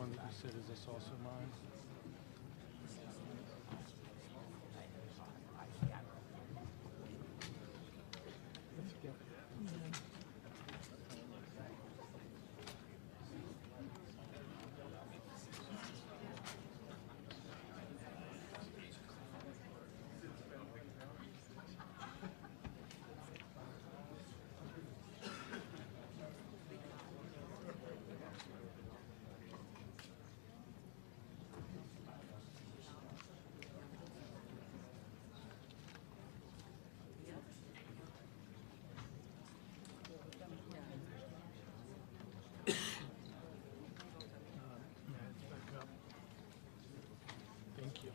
one that you said is this also mine? Thank you. Thank you.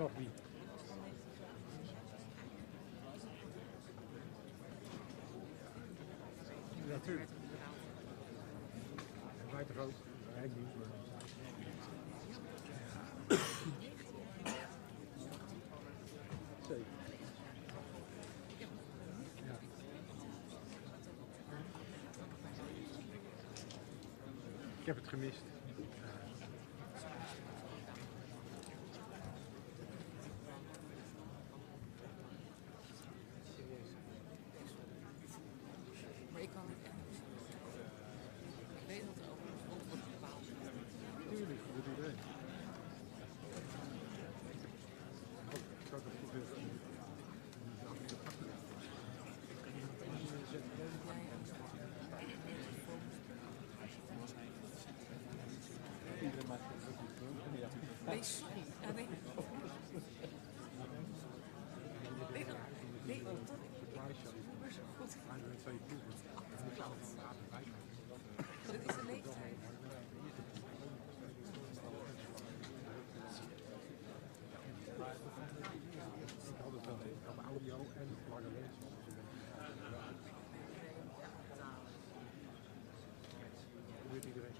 Nog niet. Natuurlijk. Wij toch ook? Wij niet. Zeker. Ja. Ik heb het gemist. Maar ik kan het echt niet. Ik weet dat er over een grond wordt bepaald. Tuurlijk, dat doet iedereen. Ik zou dat proberen. Iedereen maakt het ook goed. Nee, sorry. Ja, nee. Nee, dat is zo goed. Dit is de leeftijd. Ik had het wel even. Ik had audio en lange mensen. Hoe weet iedereen?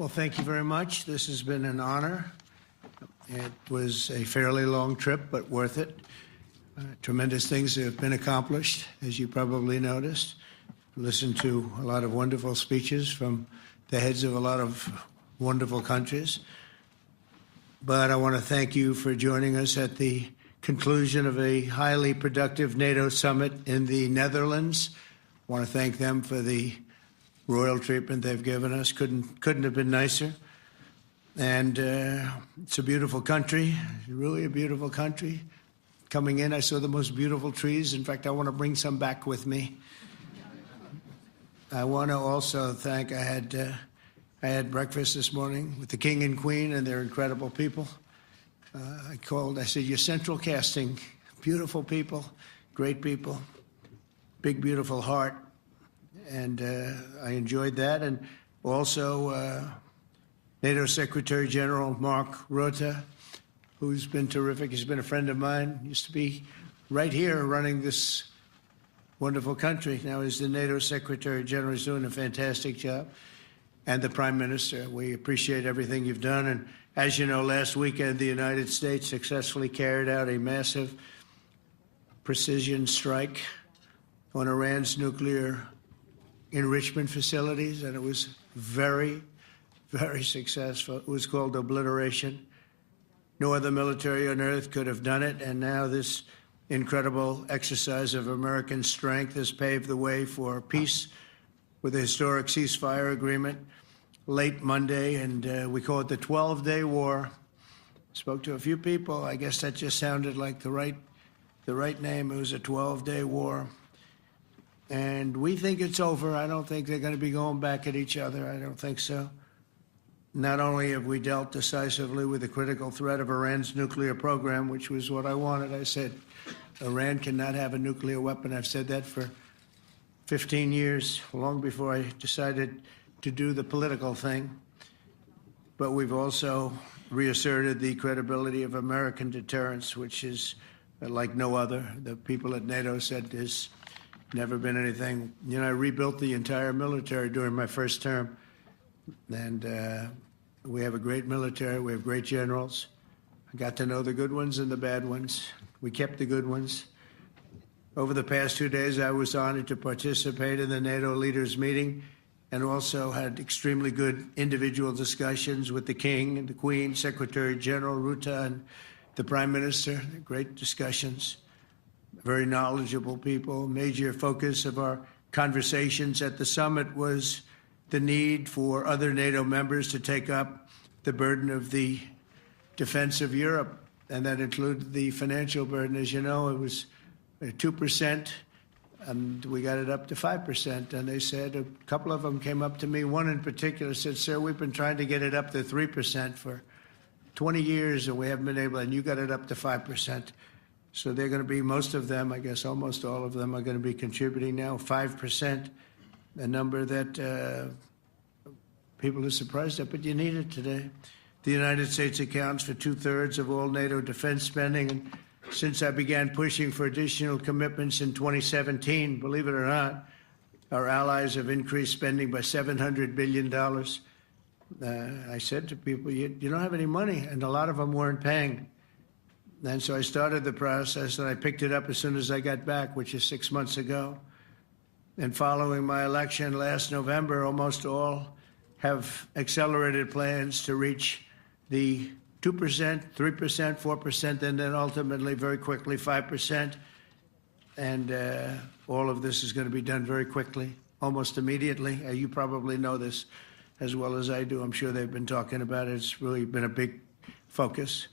Well, thank you very much. This has been an honor. It was a fairly long trip, but worth it. Tremendous things have been accomplished, as you probably noticed. Listened to a lot of wonderful speeches from the heads of a lot of wonderful countries. But I want to thank you for joining us at the conclusion of a highly productive NATO summit in the Netherlands. I want to thank them for the royal treatment they've given us. Couldn't have been nicer. And it's a beautiful country, really a beautiful country. Coming in, I saw the most beautiful trees. In fact, I want to bring some back with me. I want to also thank, I had breakfast this morning with the King and Queen, and they're incredible people. I said, you're central casting, beautiful people, great people, big, beautiful heart. And I enjoyed that. And also NATO Secretary General Mark Rutte, who's been terrific. He's been a friend of mine, used to be right here running this wonderful country. Now he's the NATO Secretary General. He's doing a fantastic job. And the Prime Minister, we appreciate everything you've done. And as you know, last weekend, the United States successfully carried out a massive precision strike on Iran's nuclear enrichment facilities, and it was very, very successful. It was called obliteration. No other military on earth could have done it, and now this incredible exercise of American strength has paved the way for peace with a historic ceasefire agreement late Monday, and we call it the 12-day war. Spoke to a few people. I guess that just sounded like the right name. It was a 12-day war. And we think it's over. I don't think they're going to be going back at each other. I don't think so. Not only have we dealt decisively with the critical threat of Iran's nuclear program, which was what I wanted. I said, Iran cannot have a nuclear weapon. I've said that for 15 years, long before I decided to do the political thing. But we've also reasserted the credibility of American deterrence, which is like no other. The people at NATO said there's never been anything. You know, I rebuilt the entire military during my first term. And we have a great military. We have great generals. I got to know the good ones and the bad ones. We kept the good ones. Over the past 2 days, I was honored to participate in the NATO leaders meeting and also had extremely good individual discussions with the King and the Queen, Secretary General Rutte, and the Prime Minister. Great discussions. Very knowledgeable people. Major focus of our conversations at the summit was the need for other NATO members to take up the burden of the defense of Europe, and that included the financial burden. As you know, it was 2%, and we got it up to 5%. And they said, a couple of them came up to me, one in particular said, sir, we've been trying to get it up to 3% for 20 years, and we haven't been able, and you got it up to 5%. So they're going to be, most of them, I guess almost all of them, are going to be contributing now 5%. A number that people are surprised at, but you need it today. The United States accounts for 2/3 of all NATO defense spending, and since I began pushing for additional commitments in 2017, believe it or not, our allies have increased spending by $700 billion. I said to people, you don't have any money, and a lot of them weren't paying. And so I started the process, and I picked it up as soon as I got back, which is 6 months ago. And following my election last November, almost all have accelerated plans to reach the 2%, 3%, 4%, and then ultimately, very quickly, 5%. And all of this is going to be done very quickly, almost immediately. You probably know this as well as I do. I'm sure they've been talking about it. It's really been a big focus.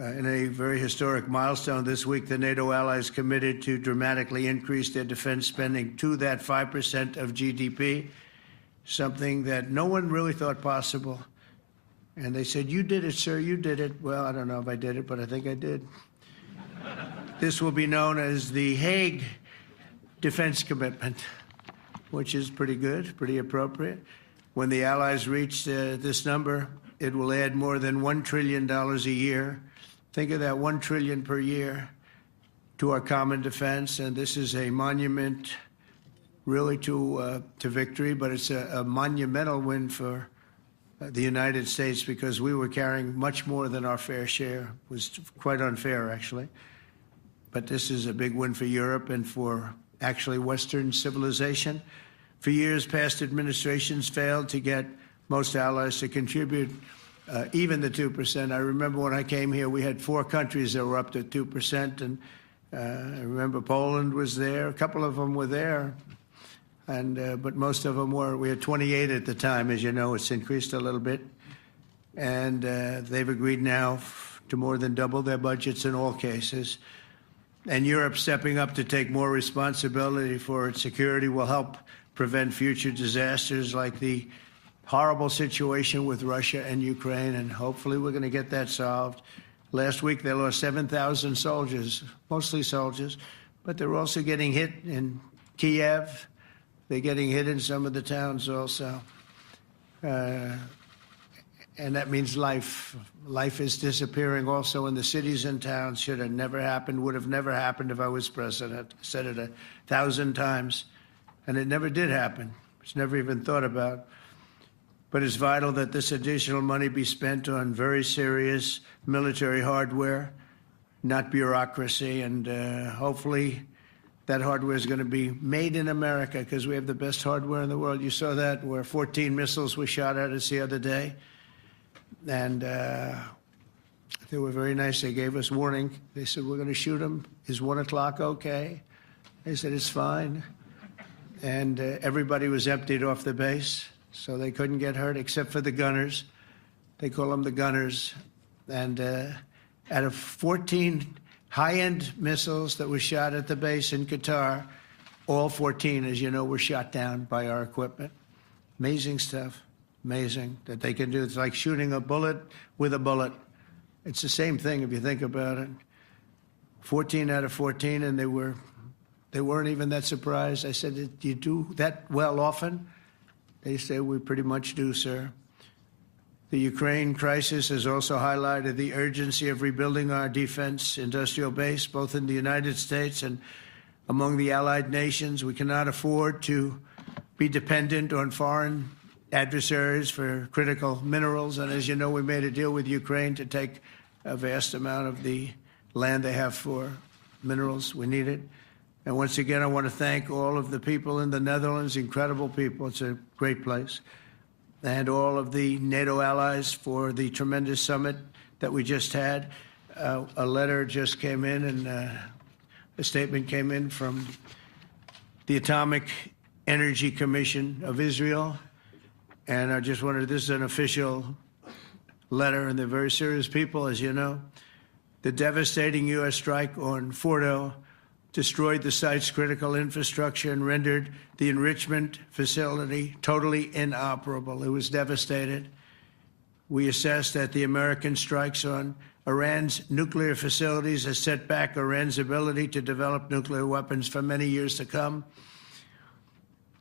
In a very historic milestone this week, the NATO allies committed to dramatically increase their defense spending to that 5% of GDP, something that no one really thought possible. And they said, you did it, sir, you did it. Well, I don't know if I did it, but I think I did. This will be known as the Hague Defense Commitment, which is pretty good, pretty appropriate. When the allies reach this number, it will add more than $1 trillion a year. Think of that, $1 trillion per year to our common defense, and this is a monument really to victory, but it's a monumental win for the United States, because we were carrying much more than our fair share. It was quite unfair, actually. But this is a big win for Europe and for actually Western civilization. For years, past administrations failed to get most allies to contribute even the 2%. I remember when I came here, we had 4 countries that were up to 2%, and I remember Poland was there. A couple of them were there, and but most of them were. We had 28 at the time. As you know, it's increased a little bit, and they've agreed now to more than double their budgets in all cases. And Europe stepping up to take more responsibility for its security will help prevent future disasters like the horrible situation with Russia and Ukraine, and hopefully we're going to get that solved. Last week they lost 7,000 soldiers, mostly soldiers, but they're also getting hit in Kiev. They're getting hit in some of the towns also. And that means life. Life is disappearing also in the cities and towns. Should have never happened, would have never happened if I was president. I said it 1,000 times, and it never did happen. It's never even thought about. But it's vital that this additional money be spent on very serious military hardware, not bureaucracy, and hopefully that hardware is going to be made in America because we have the best hardware in the world. You saw that where 14 missiles were shot at us the other day, and they were very nice. They gave us warning. They said, we're going to shoot them. Is 1 o'clock okay? They said, it's fine. And everybody was emptied off the base, so they couldn't get hurt except for the gunners. They call them the gunners. And out of 14 high-end missiles that were shot at the base in Qatar, all 14, as you know, were shot down by our equipment. Amazing stuff. Amazing that they can do. It's like shooting a bullet with a bullet. It's the same thing if you think about it. 14 out of 14, and they weren't even that surprised. I said, do you do that well often? They say, we pretty much do, sir. The Ukraine crisis has also highlighted the urgency of rebuilding our defense industrial base, both in the United States and among the allied nations. We cannot afford to be dependent on foreign adversaries for critical minerals. And as you know, we made a deal with Ukraine to take a vast amount of the land they have for minerals. We need it. And once again, I want to thank all of the people in the Netherlands, incredible people. It's a great place. And all of the NATO allies for the tremendous summit that we just had. A letter just came in, and a statement came in from the Atomic Energy Commission of Israel. And I just wanted, this is an official letter, and they're very serious people, as you know. The devastating U.S. strike on Fordo destroyed the site's critical infrastructure and rendered the enrichment facility totally inoperable. It was devastated. We assess that the American strikes on Iran's nuclear facilities has set back Iran's ability to develop nuclear weapons for many years to come.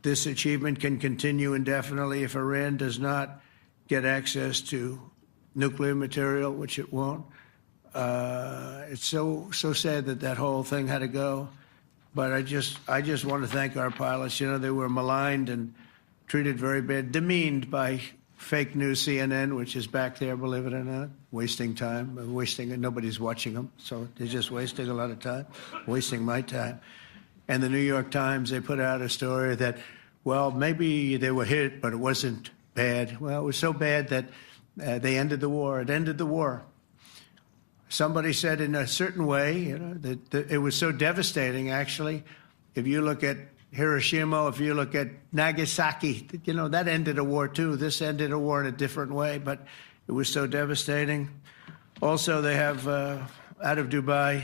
This achievement can continue indefinitely if Iran does not get access to nuclear material, which it won't. It's so sad that that whole thing had to go. But I just want to thank our pilots. You know, they were maligned and treated very bad, demeaned by fake news CNN, which is back there, believe it or not, wasting time, nobody's watching them, so they're just wasting a lot of time, wasting my time. And the New York Times, they put out a story that, well, maybe they were hit, but it wasn't bad. Well, it was so bad that they ended the war. It ended the war. Somebody said in a certain way, you know, that it was so devastating, actually. If you look at Hiroshima, if you look at Nagasaki, you know, that ended a war too. This ended a war in a different way, but it was so devastating. Also, they have, out of Dubai,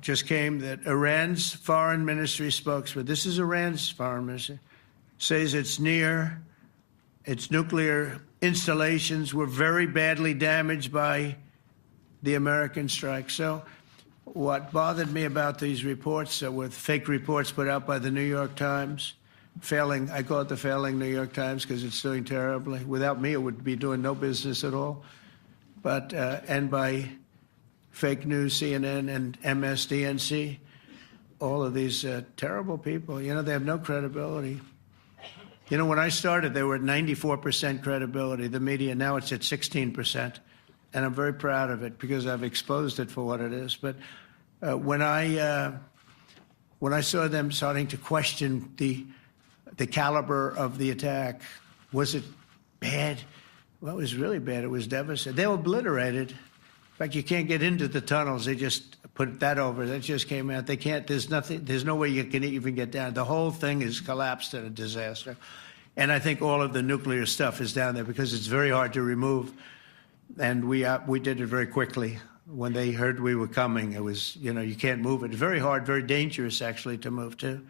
just came that Iran's foreign ministry spokesman, this is Iran's foreign ministry, says its nuclear installations were very badly damaged by the American strike. So what bothered me about these reports with fake reports put out by the New York Times, failing, I call it the failing New York Times because it's doing terribly. Without me, it would be doing no business at all. But, and by fake news, CNN and MSDNC, all of these terrible people, you know, they have no credibility. You know, when I started, they were at 94% credibility, the media. Now it's at 16%. And I'm very proud of it because I've exposed it for what it is. But when I saw them starting to question the caliber of the attack, was it bad? Well, it was really bad. It was devastating. They were obliterated. In fact, you can't get into the tunnels. They just put that over. That just came out. They can't, there's nothing, there's no way you can even get down. The whole thing is collapsed in a disaster. And I think all of the nuclear stuff is down there because it's very hard to remove. And we did it very quickly. When they heard we were coming, it was, you know, you can't move it. It's very hard, very dangerous, actually, to move to.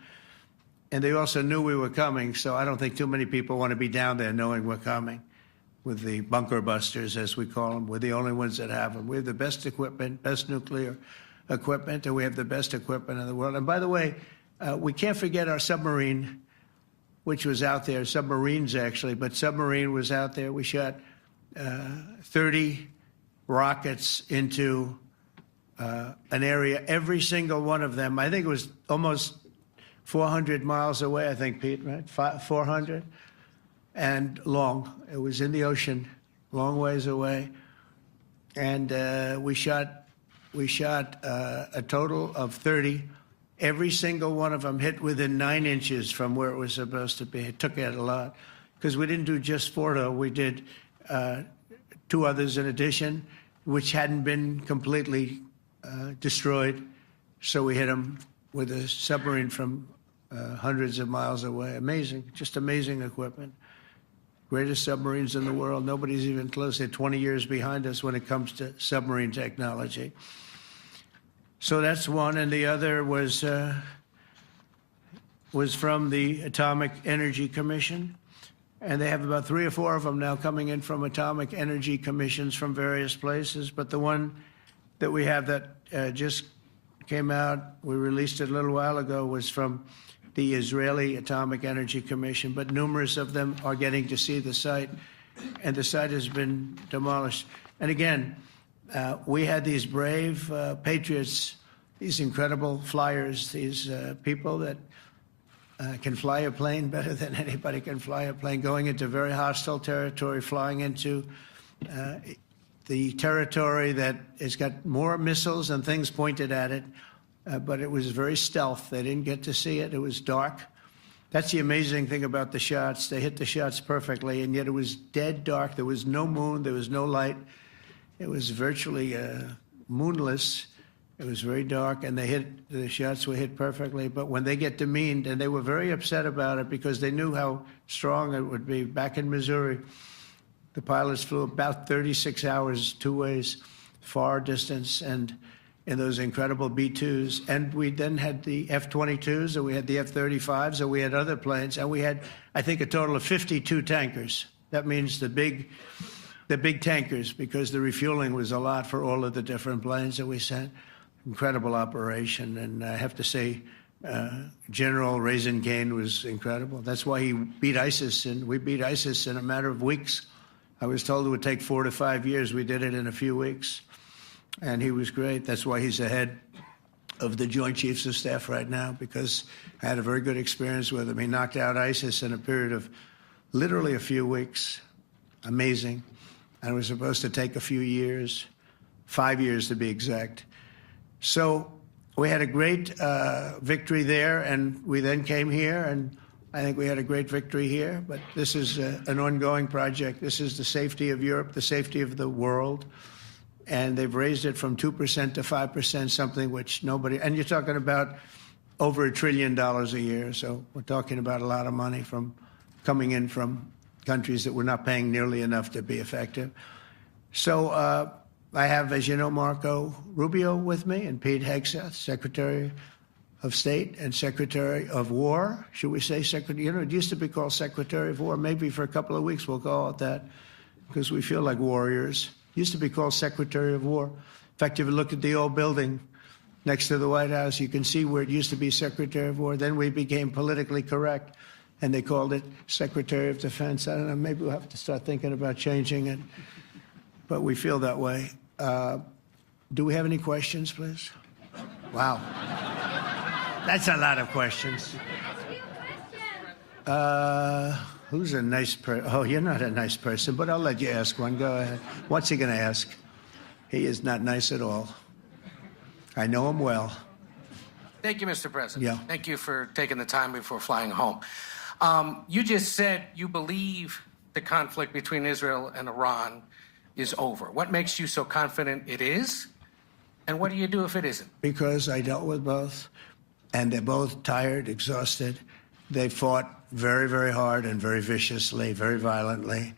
And they also knew we were coming, so I don't think too many people want to be down there knowing we're coming. With the bunker busters, as we call them. We're the only ones that have them. We have the best equipment, best nuclear equipment, and we have the best equipment in the world. And by the way, we can't forget our submarine, which was out there, submarines actually, but submarine was out there. We shot 30 rockets into an area, every single one of them. I think it was almost 400 miles away, I think, Pete, right? 400? And long. It was in the ocean, long ways away. And we shot a total of 30. Every single one of them hit within 9 inches from where it was supposed to be. It took out a lot because we didn't do just 4, though. We did 2 others in addition, which hadn't been completely destroyed. So we hit them with a submarine from hundreds of miles away. Amazing, just amazing equipment. Greatest submarines in the world. Nobody's even close. They're 20 years behind us when it comes to submarine technology. So that's one, and the other was from the Atomic Energy Commission, and they have about 3 or 4 of them now coming in from atomic energy commissions from various places. But the one that we have that just came out, we released it a little while ago, was from the Israeli Atomic Energy Commission, but numerous of them are getting to see the site, and the site has been demolished. And again, we had these brave patriots, these incredible flyers, these people that can fly a plane better than anybody can fly a plane, going into very hostile territory, flying into the territory that has got more missiles and things pointed at it. But it was very stealth. They didn't get to see it. It was dark. That's the amazing thing about the shots. They hit the shots perfectly, and yet it was dead dark. There was no moon. There was no light. It was virtually moonless. It was very dark, and the shots were hit perfectly. But when they get demeaned, and they were very upset about it because they knew how strong it would be. Back in Missouri, the pilots flew about 36 hours, 2 ways, far distance, and in those incredible B-2s. And we then had the F-22s, and we had the F-35s, and we had other planes, and we had, I think, a total of 52 tankers. That means the big tankers, because the refueling was a lot for all of the different planes that we sent. Incredible operation, and I have to say, General Raisin Kane was incredible. That's why he beat ISIS, and we beat ISIS in a matter of weeks. I was told it would take 4 to 5 years. We did it in a few weeks. And he was great. That's why he's the head of the Joint Chiefs of Staff right now, because I had a very good experience with him. He knocked out ISIS in a period of literally a few weeks. Amazing. And it was supposed to take a few years, 5 years to be exact. So we had a great victory there, and we then came here, and I think we had a great victory here. But this is an ongoing project. This is the safety of Europe, the safety of the world. And they've raised it from 2% to 5%, something which nobody, and you're talking about over $1 trillion a year. So we're talking about a lot of money from coming in from countries that we're not paying nearly enough to be effective. So I have, as you know, Marco Rubio with me, and Pete Hegseth, Secretary of State and Secretary of War. Should we say Secretary? You know, it used to be called Secretary of War. Maybe for a couple of weeks we'll call it that, because we feel like warriors. Used to be called Secretary of War. In fact, if you look at the old building next to the White House, you can see where it used to be Secretary of War. Then we became politically correct, and they called it Secretary of Defense. I don't know, maybe we'll have to start thinking about changing it, but we feel that way. Do we have any questions, please? Wow. That's a lot of questions. Who's a nice person? Oh, you're not a nice person, but I'll let you ask one. Go ahead. What's he going to ask? He is not nice at all. I know him well. Thank you, Mr. President. Yeah. Thank you for taking the time before flying home. You just said you believe the conflict between Israel and Iran is over. What makes you so confident it is? And what do you do if it isn't? Because I dealt with both, and they're both tired, exhausted. They fought very, very hard and very viciously, very violently,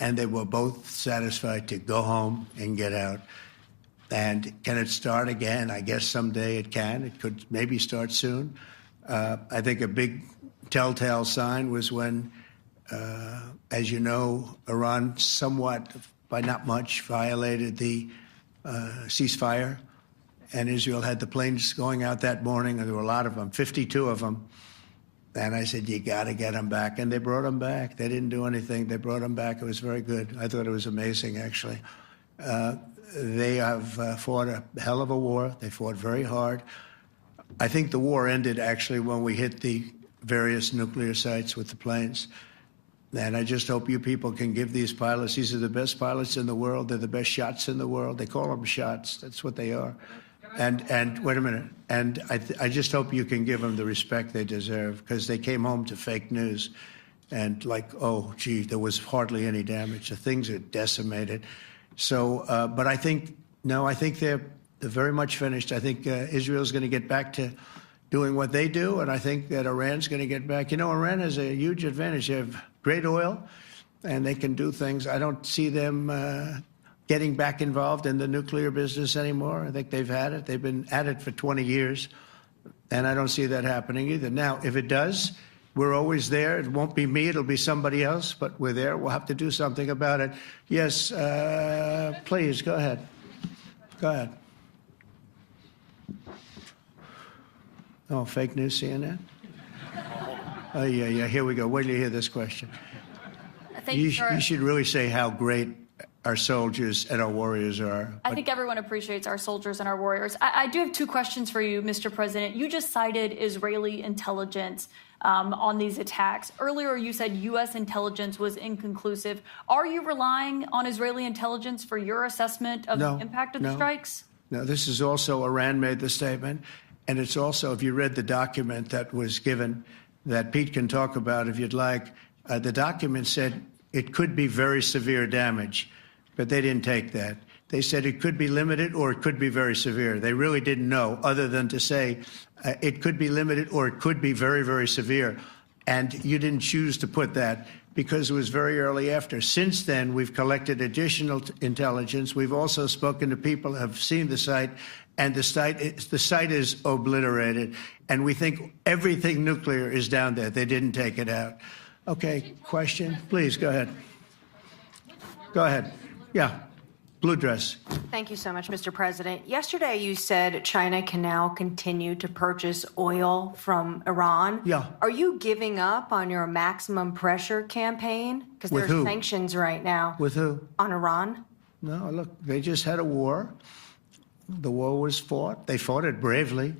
and they were both satisfied to go home and get out. And can it start again? I guess someday it can. It could maybe start soon. I think a big telltale sign was when, as you know, Iran somewhat, by not much, violated the ceasefire, and Israel had the planes going out that morning, and there were a lot of them, 52 of them. And I said, you got to get them back. And they brought them back. They didn't do anything. They brought them back. It was very good. I thought it was amazing, actually. They have fought a hell of a war. They fought very hard. I think the war ended, actually, when we hit the various nuclear sites with the planes. And I just hope you people can give these pilots, these are the best pilots in the world. They're the best shots in the world. They call them shots. That's what they are. And wait a minute. And I just hope you can give them the respect they deserve, because they came home to fake news. And like, oh, gee, there was hardly any damage. The things are decimated. So, but I think, no, I think they're very much finished. I think Israel's going to get back to doing what they do. And I think that Iran's going to get back. You know, Iran has a huge advantage. They have great oil, and they can do things. I don't see them getting back involved in the nuclear business anymore. I think they've had it. They've been at it for 20 years, and I don't see that happening either. Now, if it does, we're always there. It won't be me. It'll be somebody else, but we're there. We'll have to do something about it. Yes, please, go ahead. Go ahead. Oh, fake news, CNN? Oh, yeah, here we go. Wait till you hear this question. You should really say how great our soldiers and our warriors are. I think everyone appreciates our soldiers and our warriors. I do have two questions for you, Mr. President. You just cited Israeli intelligence on these attacks. Earlier, you said U.S. intelligence was inconclusive. Are you relying on Israeli intelligence for your assessment of the impact of the strikes? No, this is also, Iran made the statement, and it's also, if you read the document that was given, that Pete can talk about if you'd like, the document said it could be very severe damage. But they didn't take that. They said it could be limited or it could be very severe. They really didn't know, other than to say it could be limited or it could be very, very severe. And you didn't choose to put that because it was very early after. Since then, we've collected additional intelligence. We've also spoken to people who have seen the site, and the site is obliterated. And we think everything nuclear is down there. They didn't take it out. Okay, question? Please, go ahead. Go ahead. Yeah, blue dress. Thank you so much, Mr. President. Yesterday, you said China can now continue to purchase oil from Iran. Yeah. Are you giving up on your maximum pressure campaign? Because there are sanctions right now. With who? On Iran. No, look, they just had a war. The war was fought. They fought it bravely.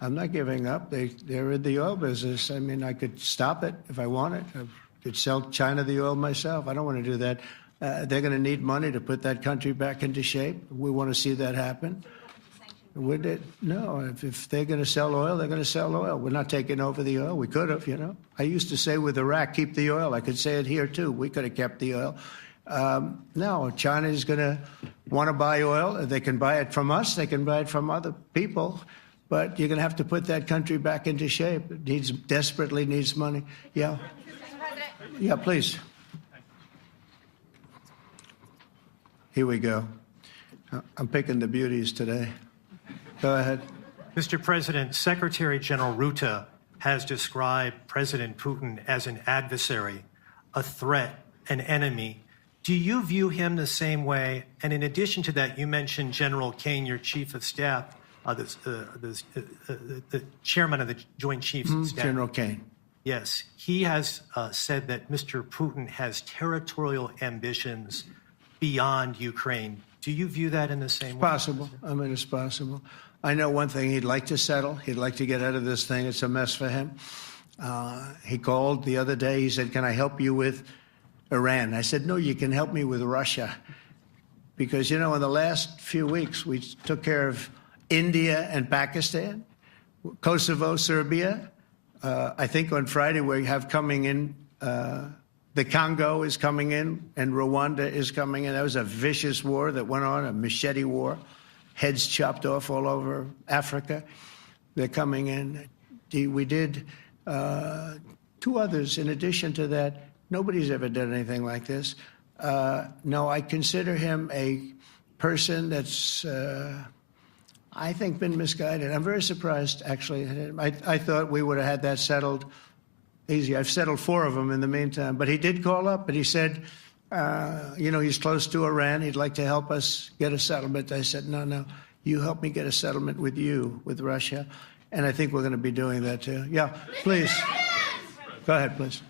I'm not giving up. They're in the oil business. I mean, I could stop it if I wanted. I could sell China the oil myself. I don't want to do that. They're going to need money to put that country back into shape. We want to see that happen. No, if they're going to sell oil, they're going to sell oil. We're not taking over the oil. We could have, you know. I used to say with Iraq, keep the oil. I could say it here, too. We could have kept the oil. No, China is going to want to buy oil. They can buy it from us. They can buy it from other people. But you're going to have to put that country back into shape. It desperately needs money. Yeah. Yeah, please. Here we go. I'm picking the beauties today. Go ahead. Mr. President, Secretary General Rutte has described President Putin as an adversary, a threat, an enemy. Do you view him the same way? And in addition to that, you mentioned General Kane, your chief of staff, the chairman of the Joint Chiefs of Staff. General Kane. Yes. He has said that Mr. Putin has territorial ambitions beyond Ukraine. Do you view that in the same way? It's possible. I mean, it's possible. I know one thing. He'd like to settle. He'd like to get out of this thing. It's a mess for him. He called the other day. He said, "Can I help you with Iran?" I said, "No, you can help me with Russia." Because, you know, in the last few weeks, we took care of India and Pakistan, Kosovo, Serbia. I think on Friday we have coming in, the Congo is coming in, and Rwanda is coming in. That was a vicious war that went on, a machete war, heads chopped off all over Africa. They're coming in. We did 2 others in addition to that. Nobody's ever done anything like this. No, I consider him a person that's, I think, been misguided. I'm very surprised, actually. I thought we would have had that settled easy. I've settled 4 of them in the meantime. But he did call up, and he said, you know, he's close to Iran. He'd like to help us get a settlement. I said, no, you help me get a settlement with you, with Russia. And I think we're going to be doing that, too. Yeah, please. Go ahead, please.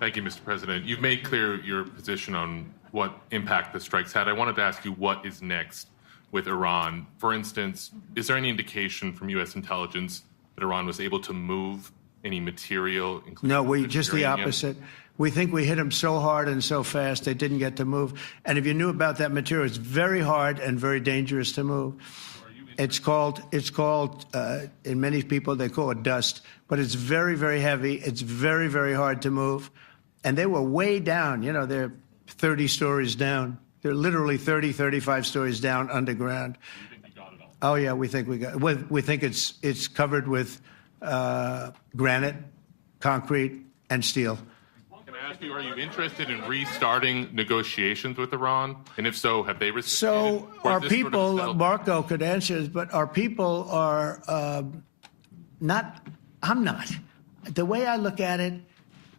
Thank you, Mr. President. You've made clear your position on what impact the strikes had. I wanted to ask you what is next with Iran. For instance, is there any indication from U.S. intelligence that Iran was able to move any material? No, just the opposite. We think we hit them so hard and so fast they didn't get to move. And if you knew about that material, it's very hard and very dangerous to move. It's called, in many people, they call it dust, but it's very, very heavy. It's very, very hard to move. And they were way down. You know, they're 30 stories down. They're literally 30, 35 stories down underground. You think you got it all? Oh, yeah, we think we got it. We think it's covered with granite, concrete, and steel. Can I ask you, are you interested in restarting negotiations with Iran? And if so, have they reciprocated? So our people, Marco could answer this, but our people are not, I'm not. The way I look at it,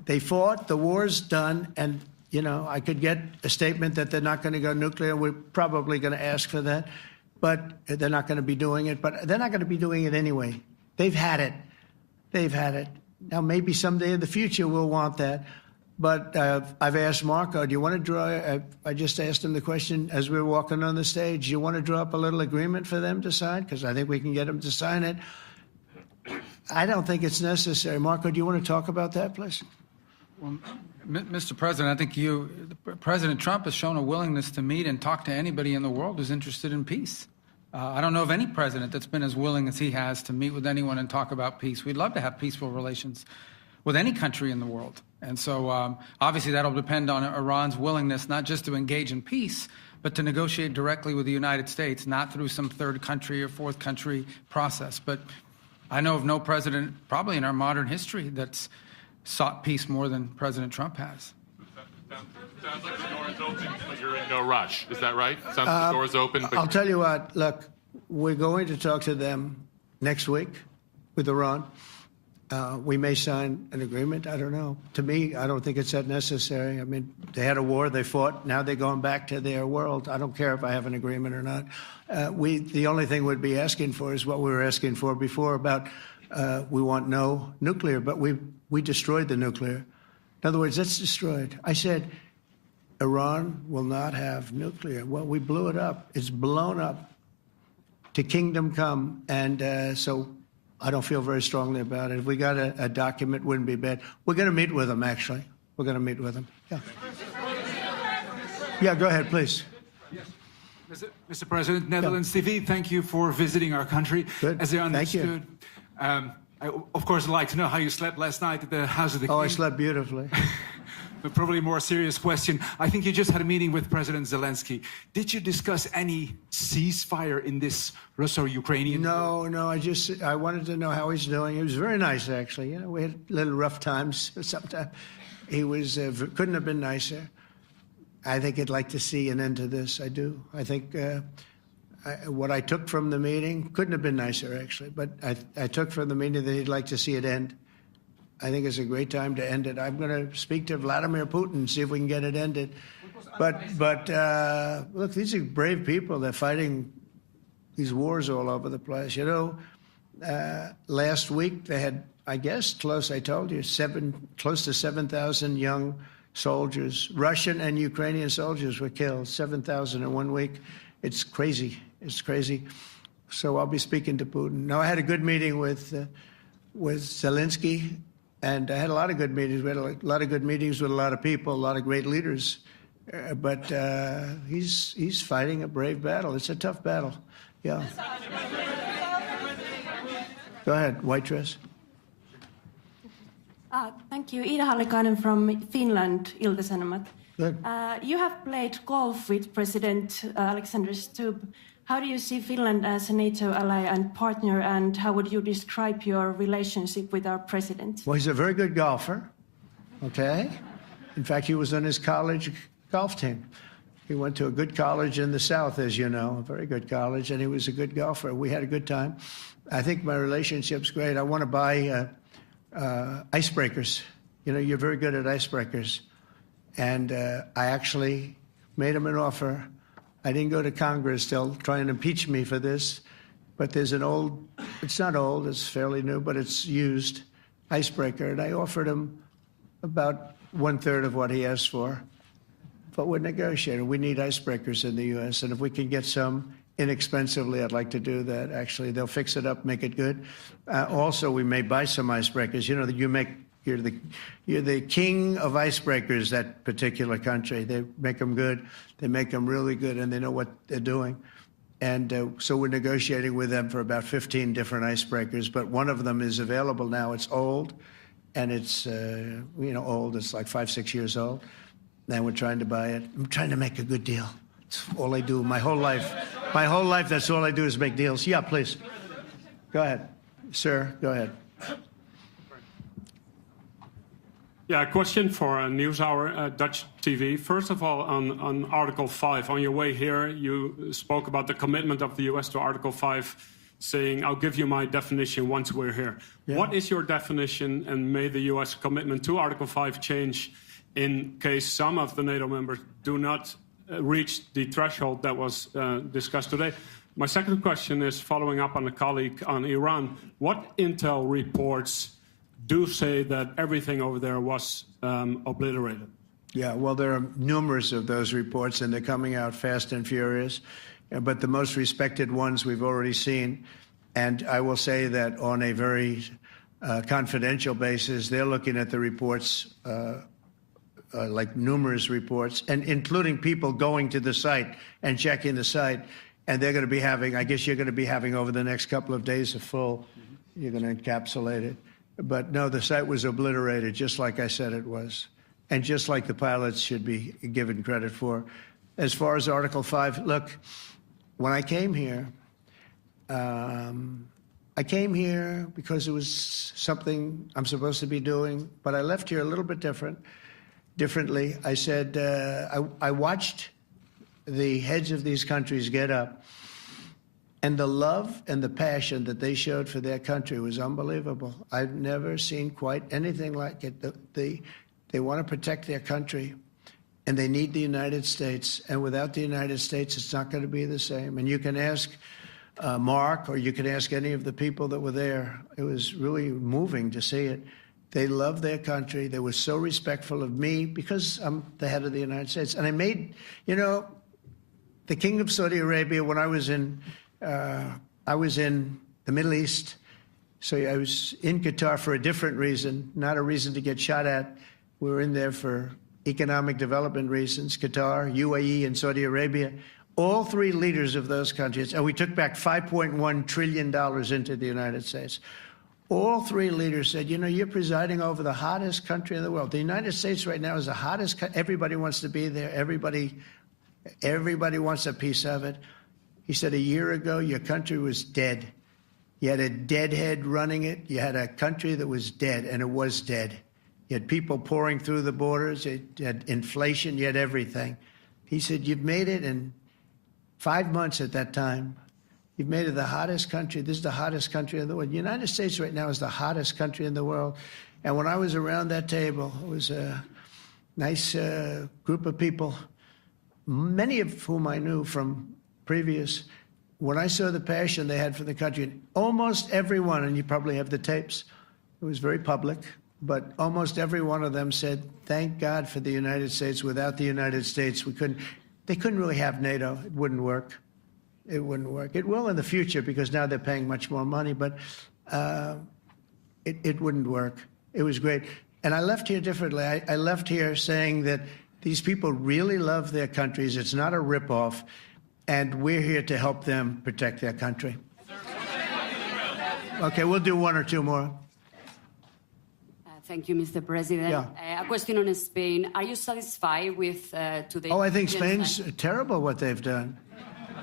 they fought, the war's done, and, you know, I could get a statement that they're not going to go nuclear. We're probably going to ask for that, but they're not going to be doing it. But they're not going to be doing it anyway. They've had it. They've had it. Now, maybe someday in the future we'll want that. But I've asked Marco, do you want to draw, I just asked him the question as we were walking on the stage, do you want to draw up a little agreement for them to sign? Because I think we can get them to sign it. I don't think it's necessary. Marco, do you want to talk about that, please? Well, Mr. President, I think President Trump has shown a willingness to meet and talk to anybody in the world who's interested in peace. I don't know of any president that's been as willing as he has to meet with anyone and talk about peace. We'd love to have peaceful relations with any country in the world. And so obviously that'll depend on Iran's willingness not just to engage in peace, but to negotiate directly with the United States, not through some third country or fourth country process. But I know of no president, probably in our modern history, that's sought peace more than President Trump has. Sounds like the door is open, but you're in no rush. Is that right? Sounds like the door is open. But I'll tell you what, look, we're going to talk to them next week with Iran. We may sign an agreement. I don't know. To me, I don't think it's that necessary. I mean, they had a war, they fought. Now they're going back to their world. I don't care if I have an agreement or not. The only thing we'd be asking for is what we were asking for before about we want no nuclear, but we destroyed the nuclear. In other words, that's destroyed. I said, Iran will not have nuclear. Well, we blew it up. It's blown up to kingdom come. And so I don't feel very strongly about it. If we got a document, wouldn't be bad. We're going to meet with them, actually. We're going to meet with them. Yeah. Yeah, go ahead, please. Yes. Mr. President, Netherlands TV, thank you for visiting our country. Good. As I understood, thank you. I, of course, would like to know how you slept last night at the House of the King. Oh, I slept beautifully. But probably a more serious question. I think you just had a meeting with President Zelensky. Did you discuss any ceasefire in this Russo-Ukrainian? No, I wanted to know how he's doing. He was very nice, actually. You know, we had little rough times sometimes. He was couldn't have been nicer. I think he'd like to see an end to this. I do. I think what I took from the meeting couldn't have been nicer, actually. But I took from the meeting that he'd like to see it end. I think it's a great time to end it. I'm going to speak to Vladimir Putin and see if we can get it ended. But look, these are brave people. They're fighting these wars all over the place. You know, last week they had, I guess, I told you, close to 7,000 young soldiers, Russian and Ukrainian soldiers were killed, 7,000 in 1 week. It's crazy. It's crazy. So I'll be speaking to Putin. No, I had a good meeting with with Zelensky, and I had a lot of good meetings. We had a lot of good meetings with a lot of people, a lot of great leaders. But he's fighting a brave battle. It's a tough battle. Yeah. Go ahead, white dress. Thank you. Ida Hallikainen from Finland, Ilta-Sanomat. Good. You have played golf with President Alexander Stubb. How do you see Finland as a NATO ally and partner, and how would you describe your relationship with our president? Well, he's a very good golfer, okay? In fact, he was on his college golf team. He went to a good college in the South, as you know, a very good college, and he was a good golfer. We had a good time. I think my relationship's great. I want to buy icebreakers. You know, you're very good at icebreakers. And I actually made him an offer. I didn't go to Congress. They'll try and impeach me for this. But there's an old, it's not old, it's fairly new, but it's used icebreaker. And I offered him about 1/3 of what he asked for. But we're negotiating. We need icebreakers in the U.S. And if we can get some inexpensively, I'd like to do that. Actually, they'll fix it up, make it good. Also, we may buy some icebreakers. You know, that you're the king of icebreakers, that particular country. They make them good. They make them really good, and they know what they're doing. And so we're negotiating with them for about 15 different icebreakers. But one of them is available now. It's old, and it's, old. It's like 5-6 years old. And we're trying to buy it. I'm trying to make a good deal. It's all I do my whole life. My whole life, that's all I do is make deals. Yeah, please. Go ahead. Sir, go ahead. Yeah, a question for NewsHour, Dutch TV. First of all, on Article 5, on your way here, you spoke about the commitment of the U.S. to Article 5, saying, I'll give you my definition once we're here. Yeah. What is your definition, and may the U.S. commitment to Article 5 change in case some of the NATO members do not reach the threshold that was discussed today? My second question is following up on a colleague on Iran. What intel reports do say that everything over there was obliterated? Yeah, well, there are numerous of those reports, and they're coming out fast and furious. But the most respected ones we've already seen. And I will say that on a very confidential basis, they're looking at the reports, like numerous reports, and including people going to the site and checking the site. And they're going to be having, I guess you're going to be having over the next couple of days a full, you're going to encapsulate it. But no, the site was obliterated, just like I said it was, and just like the pilots should be given credit for. As far as Article 5, look, when I came here because it was something I'm supposed to be doing, but I left here a little bit differently. I said, I watched the heads of these countries get up, and the love and the passion that they showed for their country was unbelievable. I've never seen quite anything like it. They want to protect their country, and they need the United States. And without the United States, it's not going to be the same. And you can ask Mark, or you can ask any of the people that were there. It was really moving to see it. They love their country. They were so respectful of me because I'm the head of the United States. And I made, the King of Saudi Arabia, when I was in the Middle East, so I was in Qatar for a different reason, not a reason to get shot at. We were in there for economic development reasons, Qatar, UAE, and Saudi Arabia. All three leaders of those countries, and we took back $5.1 trillion into the United States. All three leaders said, you're presiding over the hottest country in the world. The United States right now is the hottest country. Everybody wants to be there. Everybody wants a piece of it. He said, a year ago, your country was dead. You had a deadhead running it. You had a country that was dead, and it was dead. You had people pouring through the borders. You had inflation. You had everything. He said, you've made it in 5 months at that time. You've made it the hottest country. This is the hottest country in the world. The United States right now is the hottest country in the world. And when I was around that table, it was a nice group of people, many of whom I knew from previous. When I saw the passion they had for the country, almost everyone, and you probably have the tapes, it was very public, but almost every one of them said, thank God for the United States. Without the United States, they couldn't really have NATO. It wouldn't work. It wouldn't work. It will in the future because now they're paying much more money. But it wouldn't work. It was great. And I left here differently. I left here saying that these people really love their countries. It's not a ripoff. And we're here to help them protect their country. Okay, we'll do one or two more. Thank you, Mr. President. Yeah. A question on Spain. Are you satisfied with today's... Oh, I think Spain's terrible what they've done.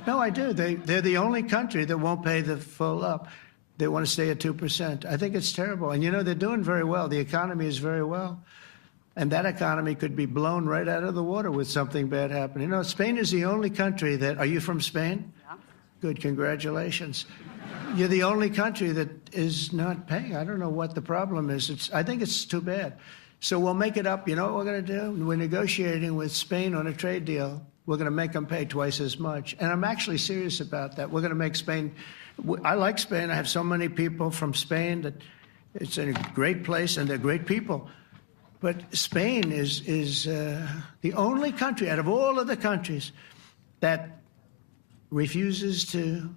No, I do. They're the only country that won't pay the full up. They want to stay at 2%. I think it's terrible. And, you know, they're doing very well. The economy is very well. And that economy could be blown right out of the water with something bad happening. You know, Spain is the only country that... Are you from Spain? Yeah. Good, congratulations. You're the only country that is not paying. I don't know what the problem is. I think it's too bad. So we'll make it up. You know what we're going to do? We're negotiating with Spain on a trade deal. We're going to make them pay twice as much. And I'm actually serious about that. We're going to make Spain... I like Spain. I have so many people from Spain that it's a great place and they're great people. But Spain is the only country out of all of the countries that refuses to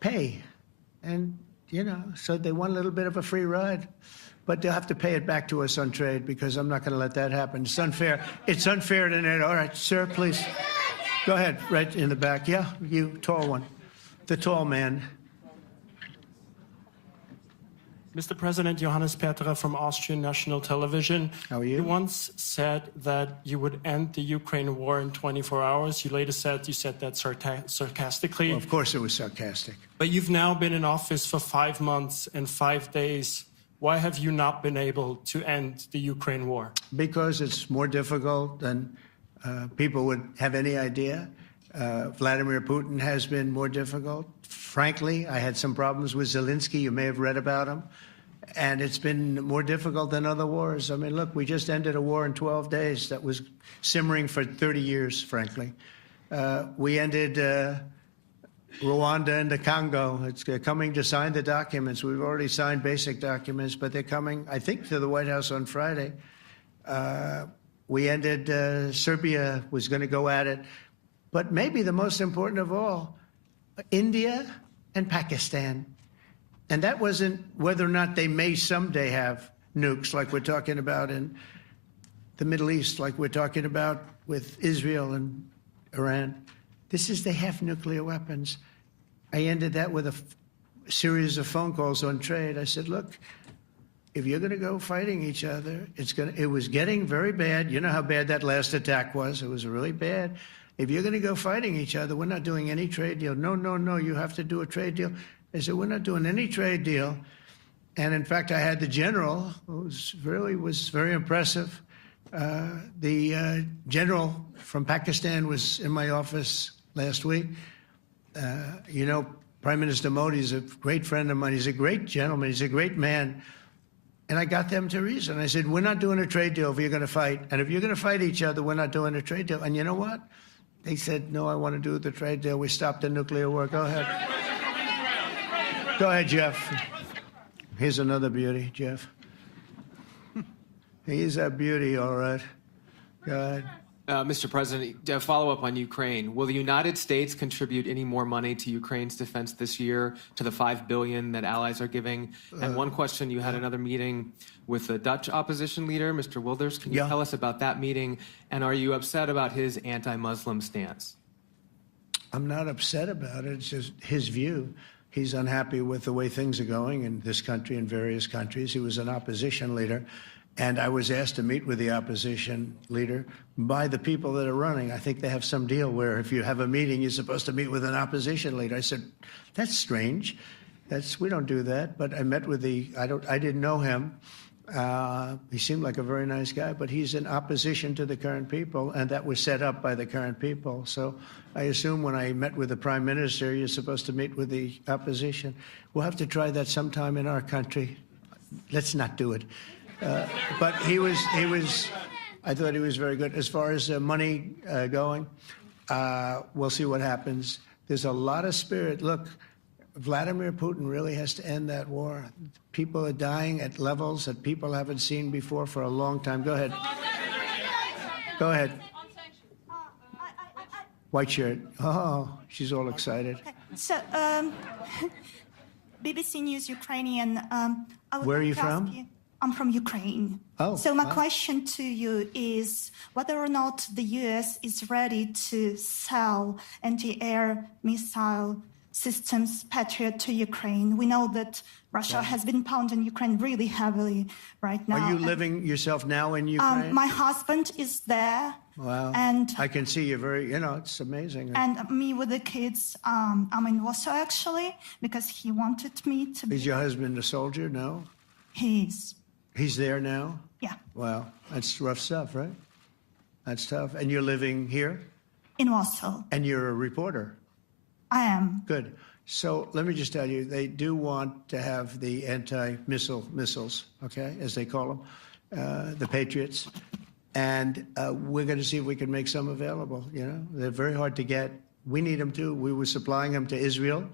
pay. And, you know, so they want a little bit of a free ride. But they'll have to pay it back to us on trade because I'm not going to let that happen. It's unfair. It's unfair to NATO. All right, sir, please. Go ahead, right in the back. Yeah, you, tall one. The tall man. Mr. President, Johannes Petra from Austrian National Television. How are you? You once said that you would end the Ukraine war in 24 hours. You later said that sarcastically. Well, of course it was sarcastic. But you've now been in office for 5 months and 5 days. Why have you not been able to end the Ukraine war? Because it's more difficult than people would have any idea. Vladimir Putin has been more difficult. Frankly, I had some problems with Zelensky. You may have read about him. And it's been more difficult than other wars. I mean, look, we just ended a war in 12 days that was simmering for 30 years, frankly. We ended Rwanda and the Congo. It's coming to sign the documents. We've already signed basic documents, but they're coming, I think, to the White House on Friday. We ended Serbia was going to go at it. But maybe the most important of all, India and Pakistan. And that wasn't whether or not they may someday have nukes like we're talking about in the Middle East, like we're talking about with Israel and Iran. This is they have nuclear weapons. I ended that with a series of phone calls on trade. I said, look, if you're going to go fighting each other, it was getting very bad. You know how bad that last attack was. It was really bad. If you're going to go fighting each other, we're not doing any trade deal. No, no, no, you have to do a trade deal. I said, we're not doing any trade deal. And in fact, I had the general, who was very impressive. The general from Pakistan was in my office last week. You know, Prime Minister Modi is a great friend of mine. He's a great gentleman. He's a great man. And I got them to reason. I said, we're not doing a trade deal if you're going to fight. And if you're going to fight each other, we're not doing a trade deal. And you know what? They said, no, I want to do the trade deal. We stopped the nuclear war. Go ahead. Go ahead, Jeff. Here's another beauty, Jeff. He's a beauty, all right. Go ahead. Mr. President, to follow up on Ukraine, will the United States contribute any more money to Ukraine's defense this year to the $5 billion that allies are giving? And one question, you had another meeting with the Dutch opposition leader, Mr. Wilders. Can you tell us about that meeting? And are you upset about his anti-Muslim stance? I'm not upset about it. It's just his view. He's unhappy with the way things are going in this country and various countries. He was an opposition leader. And I was asked to meet with the opposition leader by the people that are running. I think they have some deal where if you have a meeting, you're supposed to meet with an opposition leader. I said, that's strange. We don't do that. But I met with I didn't know him. He seemed like a very nice guy, but he's in opposition to the current people, and that was set up by the current people. So I assume when I met with the Prime Minister, you're supposed to meet with the opposition. We'll have to try that sometime in our country. Let's not do it. But I thought he was very good. As far as money going, we'll see what happens. There's a lot of spirit. Look, Vladimir Putin really has to end that war. People are dying at levels that people haven't seen before for a long time. Go ahead. Go ahead. White shirt. Oh, she's all excited. So, BBC News Ukrainian. Where are you from? I'm from Ukraine. Oh, so my question to you is whether or not the U.S. is ready to sell anti-air missile systems Patriot to Ukraine. We know that Russia has been pounding Ukraine really heavily right now. Are you living yourself now in Ukraine? My husband is there. Wow. And I can see you very, it's amazing. And me with the kids, I'm in Warsaw actually, because he wanted me to be. Is your husband a soldier? No? He is. He's there now? Yeah. Wow. That's rough stuff, right? That's tough. And you're living here? In Warsaw. And you're a reporter? I am. Good. So let me just tell you, they do want to have the anti-missile missiles, okay, as they call them, the Patriots. And we're going to see if we can make some available, They're very hard to get. We need them too. We were supplying them to Israel,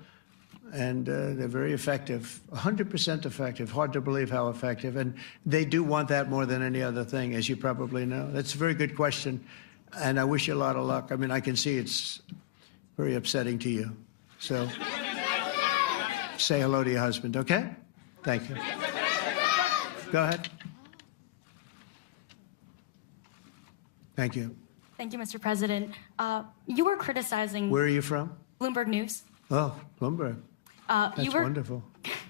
and they're very effective, 100% effective. Hard to believe how effective. And they do want that more than any other thing, as you probably know. That's a very good question, and I wish you a lot of luck. I mean, I can see it's very upsetting to you. So say hello to your husband, okay? Thank you. Go ahead. Thank you. Thank you, Mr. President. You were criticizing... Where are you from? Bloomberg News. Oh, Bloomberg. That's wonderful.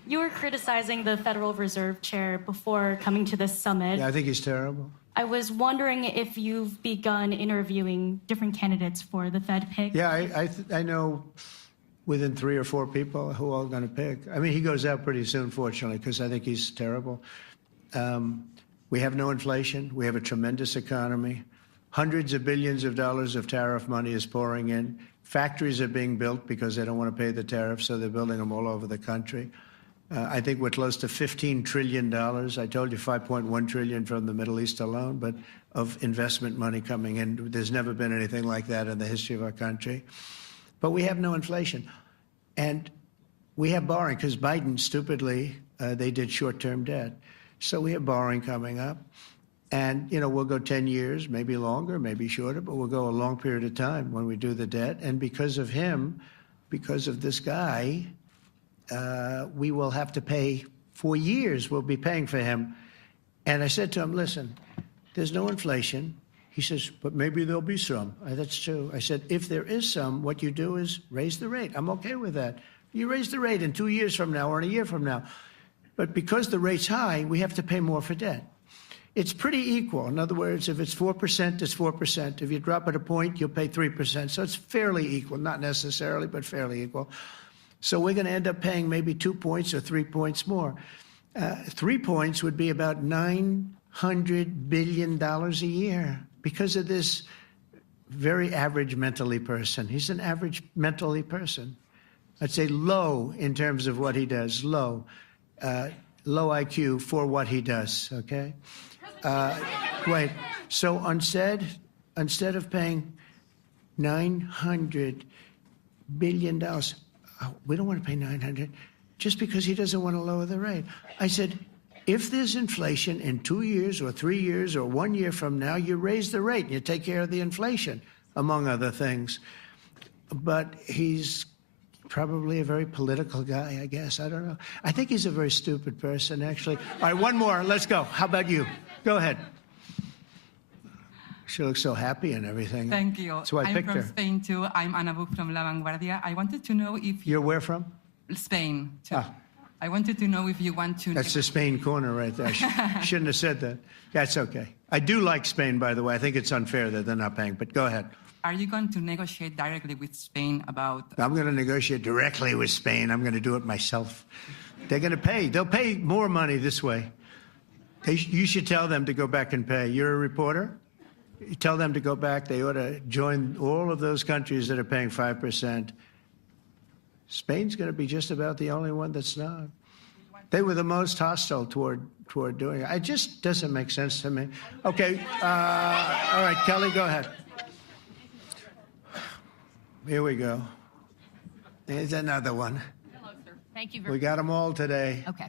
You were criticizing the Federal Reserve Chair before coming to this summit. Yeah, I think he's terrible. I was wondering if you've begun interviewing different candidates for the Fed pick. Yeah, I know within 3 or 4 people who are going to pick. I mean, he goes out pretty soon, fortunately, because I think he's terrible. We have no inflation. We have a tremendous economy. Hundreds of billions of dollars of tariff money is pouring in. Factories are being built because they don't want to pay the tariffs, so they're building them all over the country. I think we're close to $15 trillion. I told you $5.1 trillion from the Middle East alone, but of investment money coming in. There's never been anything like that in the history of our country. But we have no inflation. And we have borrowing because Biden, stupidly, they did short-term debt. So we have borrowing coming up. And, we'll go 10 years, maybe longer, maybe shorter, but we'll go a long period of time when we do the debt. And because of him, because of this guy, we will have to pay for years. We'll be paying for him. And I said to him, listen, there's no inflation. He says, but maybe there'll be some. That's true. I said, if there is some, what you do is raise the rate. I'm okay with that. You raise the rate in 2 years from now or in a year from now. But because the rate's high, we have to pay more for debt. It's pretty equal. In other words, if it's 4%, it's 4%. If you drop it a point, you'll pay 3%. So it's fairly equal, not necessarily, but fairly equal. So we're going to end up paying maybe 2 points or 3 points more. 3 points would be about $900 billion a year because of this very average mentally person. He's an average mentally person. I'd say low in terms of what he does, low. Low IQ for what he does, okay? Wait, so instead of paying $900 billion, we don't want to pay 900 just because he doesn't want to lower the rate. I said, if there's inflation in 2 years or 3 years or 1 year from now, you raise the rate and you take care of the inflation, among other things. But he's probably a very political guy, I guess. I don't know. I think he's a very stupid person, actually. All right, one more. Let's go. How about you? Go ahead. She looks so happy and everything. Thank you. That's why I picked her. I'm from Spain, too. I'm Ana Buch from La Vanguardia. I wanted to know if... You're where from? Spain, too. Ah. I wanted to know if you want to... That's the Spain corner right there. Shouldn't have said that. That's okay. I do like Spain, by the way. I think it's unfair that they're not paying, but go ahead. Are you going to negotiate directly with Spain about... I'm going to negotiate directly with Spain. I'm going to do it myself. They're going to pay. They'll pay more money this way. You should tell them to go back and pay. You're a reporter? You tell them to go back. They ought to join all of those countries that are paying 5%. Spain's going to be just about the only one that's not. They were the most hostile toward doing it. It just doesn't make sense to me. Okay. All right, Kelly, go ahead. Here we go. There's another one. Hello, sir. Thank you We got them all today. Okay.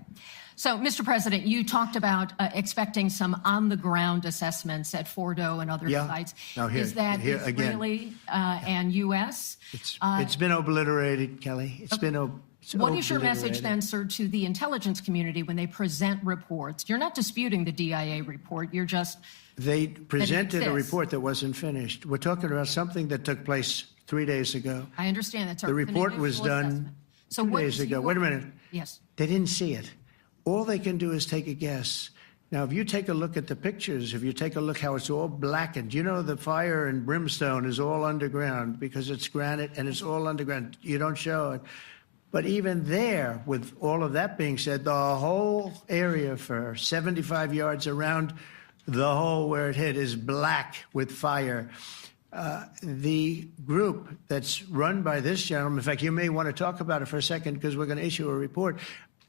So, Mr. President, you talked about expecting some on-the-ground assessments at Fordo and other sites. No, here, is that here Israeli and U.S.? It's been obliterated, Kelly. It's been What is your message then, sir, to the intelligence community when they present reports? You're not disputing the DIA report. You're just... They presented a report that wasn't finished. We're talking about something that took place 3 days ago. I understand that, sir. The report was done 2 days ago. Wait a minute. Yes. They didn't see it. All they can do is take a guess. Now, if you take a look at the pictures, if you take a look how it's all blackened, you know the fire and brimstone is all underground because it's granite and it's all underground. You don't show it. But even there, with all of that being said, the whole area for 75 yards around the hole where it hit is black with fire. The group that's run by this gentleman, in fact, you may want to talk about it for a second because we're going to issue a report.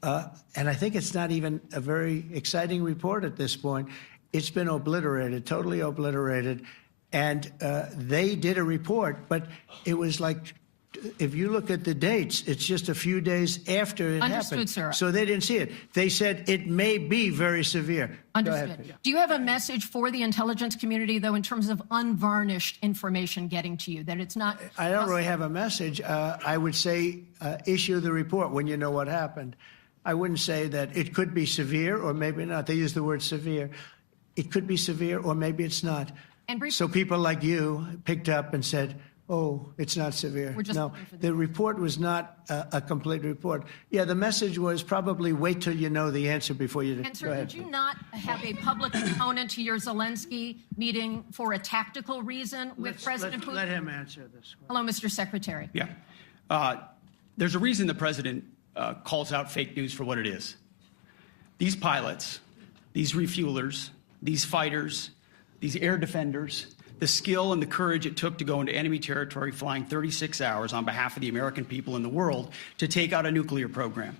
And I think it's not even a very exciting report at this point. It's been obliterated, totally obliterated. And they did a report, but it was like, if you look at the dates, it's just a few days after it happened. Sir. So they didn't see it. They said it may be very severe. Understood. Do you have a message for the intelligence community, though, in terms of unvarnished information getting to you, that it's not... I don't really have a message. I would say issue the report when you know what happened. I wouldn't say that it could be severe or maybe not. They use the word severe. It could be severe or maybe it's not. And so people like you picked up and said, oh, it's not severe. No, the report was not a complete report. Yeah, the message was probably wait till you know the answer before you... And, sir, did you not have a public component to your Zelensky meeting for a tactical reason with President Putin? Let him answer this one. Hello, Mr. Secretary. Yeah. There's a reason the president calls out fake news for what it is. These pilots, these refuelers, these fighters, these air defenders, the skill and the courage it took to go into enemy territory flying 36 hours on behalf of the American people and the world to take out a nuclear program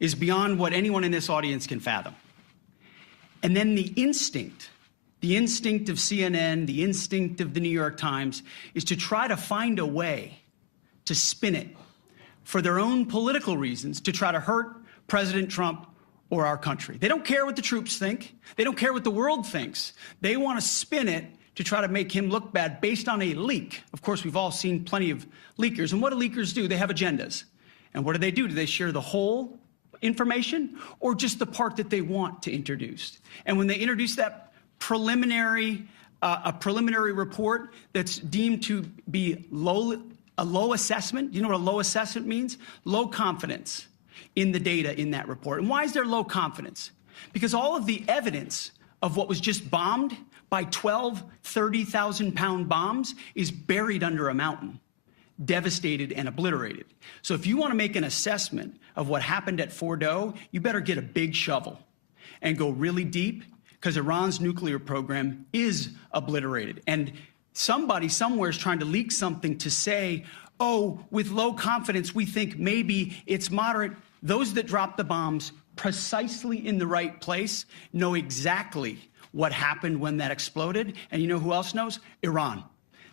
is beyond what anyone in this audience can fathom. And then the instinct of CNN, the instinct of the New York Times is to try to find a way to spin it for their own political reasons to try to hurt President Trump or our country. They don't care what the troops think. They don't care what the world thinks. They want to spin it to try to make him look bad based on a leak. Of course, we've all seen plenty of leakers. And what do leakers do? They have agendas. And what do? Do they share the whole information or just the part that they want to introduce? And when they introduce that preliminary report that's deemed to be a low assessment, you know what a low assessment means? Low confidence in the data in that report. And why is there low confidence? Because all of the evidence of what was just bombed by 12 30,000-pound bombs is buried under a mountain, devastated and obliterated. So if you want to make an assessment of what happened at Fordo, you better get a big shovel and go really deep because Iran's nuclear program is obliterated. And somebody somewhere is trying to leak something to say, oh, with low confidence, we think maybe it's moderate. Those that drop the bombs precisely in the right place know exactly what happened when that exploded. And you know who else knows? Iran.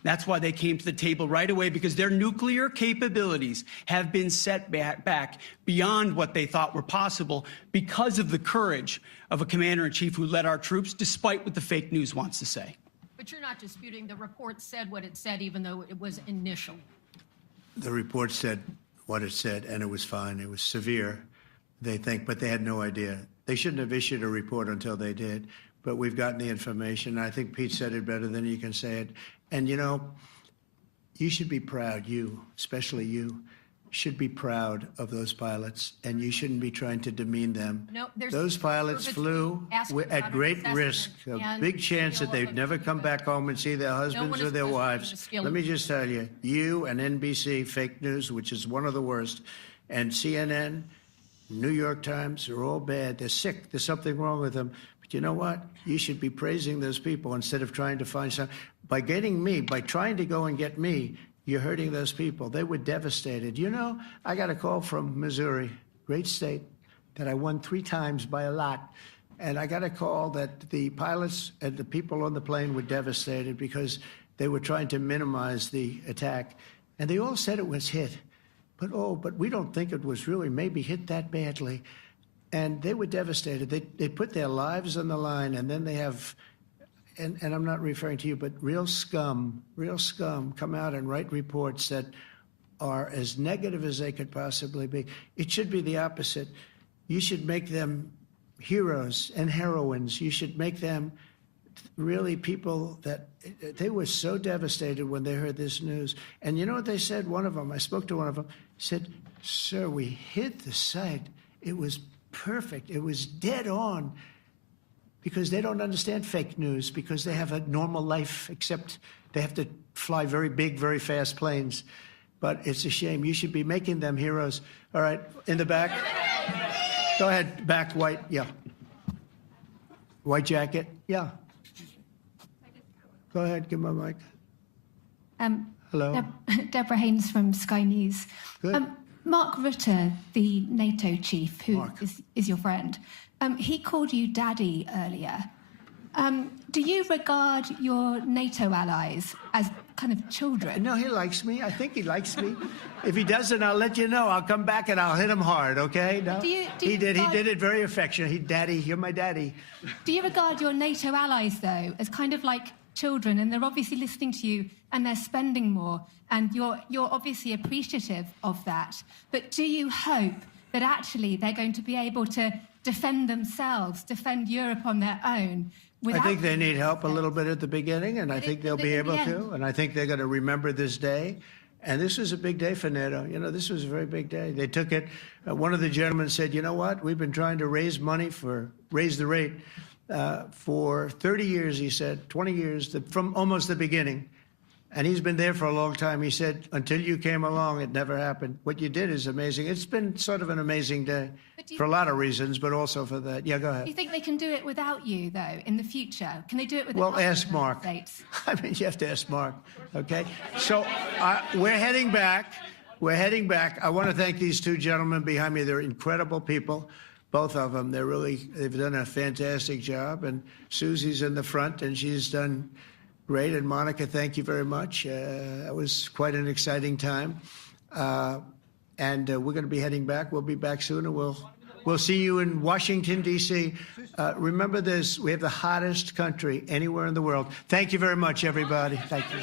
That's why they came to the table right away, because their nuclear capabilities have been set back beyond what they thought were possible because of the courage of a commander-in-chief who led our troops, despite what the fake news wants to say. But you're not disputing the report said what it said, even though it was initial. The report said what it said, and it was fine. It was severe, they think, but they had no idea. They shouldn't have issued a report until they did. But we've gotten the information. I think Pete said it better than you can say it. And, you know, you should be proud, you, especially you, should be proud of those pilots, and you shouldn't be trying to demean them. No, those pilots flew at great risk, a big chance that they'd never come back home and see their husbands or their wives. Let me just tell you, you and NBC, fake news, which is one of the worst, and CNN, New York Times, are all bad. They're sick. There's something wrong with them. But you know what? You should be praising those people instead of trying to find some. By getting me, by trying to go and get me, you're hurting those people. They were devastated. You know, I got a call from Missouri, great state, that I won 3 times by a lot. And I got a call that the pilots and the people on the plane were devastated because they were trying to minimize the attack. And they all said it was hit. But we don't think it was really maybe hit that badly. And they were devastated. They put their lives on the line, and then they have, and I'm not referring to you, but real scum come out and write reports that are as negative as they could possibly be. It should be the opposite. You should make them heroes and heroines. You should make them really people that they were so devastated when they heard this news. And you know what they said? One of them, I spoke to one of them, said, "Sir, we hit the site. It was perfect. It was dead on." Because they don't understand fake news, because they have a normal life, except they have to fly very big, very fast planes. But it's a shame. You should be making them heroes. All right, in the back. Go ahead, back, white, yeah. White jacket, yeah. Go ahead, give my mic. Hello. Deborah Haynes from Sky News. Good. Mark Rutte, the NATO chief, who is your friend, he called you daddy earlier. Do you regard your NATO allies as kind of children? No, he likes me. I think he likes me. If he doesn't, I'll let you know. I'll come back and I'll hit him hard, okay? No? He did it very affectionately. Daddy, you're my daddy. Do you regard your NATO allies, though, as kind of like children, and they're obviously listening to you and they're spending more, and you're obviously appreciative of that, but do you hope that actually they're going to be able to defend themselves, defend Europe on their own? I think they need help a little bit at the beginning, and I think they'll be able to, and I think they're going to remember this day. And this was a big day for NATO. You know, this was a very big day. They took it. One of the gentlemen said, "You know what? We've been trying to raise money raise the rate for 30 years," he said, 20 years, from almost the beginning. And he's been there for a long time. He said, "Until you came along, it never happened. What you did is amazing." It's been sort of an amazing day for a lot of reasons, but also for that. Yeah, go ahead. Do you think they can do it without you, though, in the future? Can they do it without Well, ask Mark. I mean, you have to ask Mark, okay? So we're heading back. We're heading back. I want to thank these two gentlemen behind me. They're incredible people, both of them. They've done a fantastic job. And Susie's in the front, and she's done great. And Monica, thank you very much. It was quite an exciting time. And we're going to be heading back. We'll be back soon, and we'll see you in Washington, D.C. Remember this, we have the hottest country anywhere in the world. Thank you very much, everybody. Thank you.